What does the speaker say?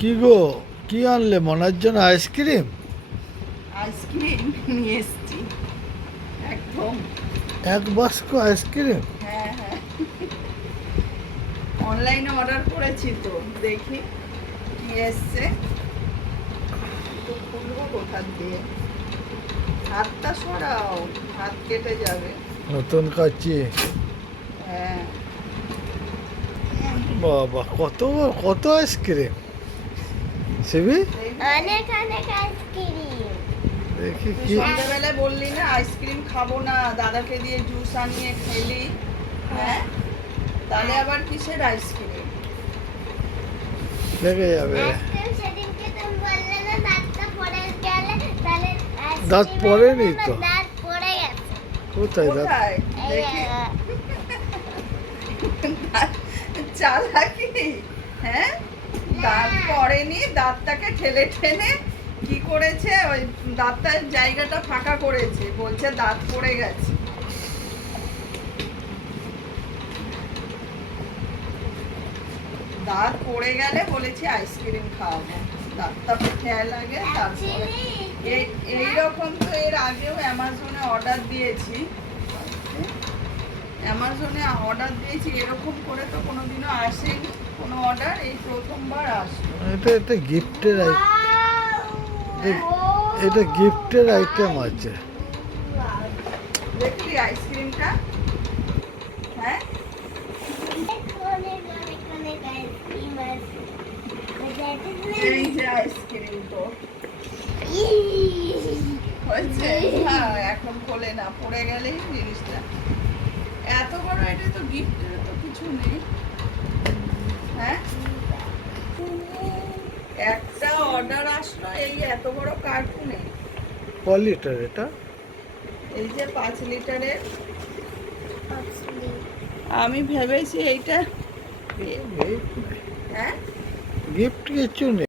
কি গো, কি আনলে মনার জন্য? আইসক্রিম? আইসক্রিম নিয়ে এসেছি একদম। এক বাস্ক আইসক্রিম? হ্যাঁ হ্যাঁ, অনলাইনে অর্ডার করেছি তো, দেখি কি এসছে। তো খুলবো কোথা দিয়ে? হাতটা সরাও, হাত কেটে যাবে। নতুন কাচি? হ্যাঁ, বাবা, কত কত আইসক্রিম শিবি, অনেক অনেক আইসক্রিম। দেখি তুই কি। সন্ধ্যাবেলায় বললি না আইসক্রিম খাবো না, দাদাকে দিয়ে জুস আনিয়ে খেলি। হ্যাঁ, তাহলে আবার কিসের আইসক্রিম? দেখে যাবে। আইসক্রিম সেদিনকে তুমি বললে না দাঁতটা পড়ে গেলে, তাহলে দাঁত পড়েনি তো। দাঁত পড়ে গেছে। কোথায় দাঁত? কোথায় এই দেখি। চালাকি, হ্যাঁ, দাঁত পড়েনি, দাঁতটাকে ঠেলে ঠেলে কি করেছে, ওই দাঁতটার জায়গাটা ফাঁকা করেছে, বলছে দাঁত পড়ে গেছে। দাঁত পড়ে গেলে বলেছি আইসক্রিম খাওয়াবো, দাঁতটা খেয়াল লাগে। তারপরে এইরকম তো এর আগেও অ্যামাজনে অর্ডার দিয়েছি, অ্যামাজনে অর্ডার দিয়েছি, এরকম করে তো কোনোদিনও আসেনি কোনো অর্ডার, এই প্রথমবার আসলো। এটা এটা গিফটের এটা গিফটের আইটেম আছে। দেখলি আইসক্রিমটা? হ্যাঁ, অনেক অনেক অনেক আইসক্রিম আছে। এই যে আইসক্রিম তো হয়েছে। হ্যাঁ, এখন খোলে না, পড়ে গেলেই জিনিসটা এত বড়, এটা তো গিফটের তো কিছু নেই। হ্যাঁ, একটা অর্ডার আসলো, এই এত বড় কার্টুনে। ক লিটার এটা? এই যে 5 লিটারের। আমি ভেবেছি এইটা। হ্যাঁ, গিফট কিছু নেই।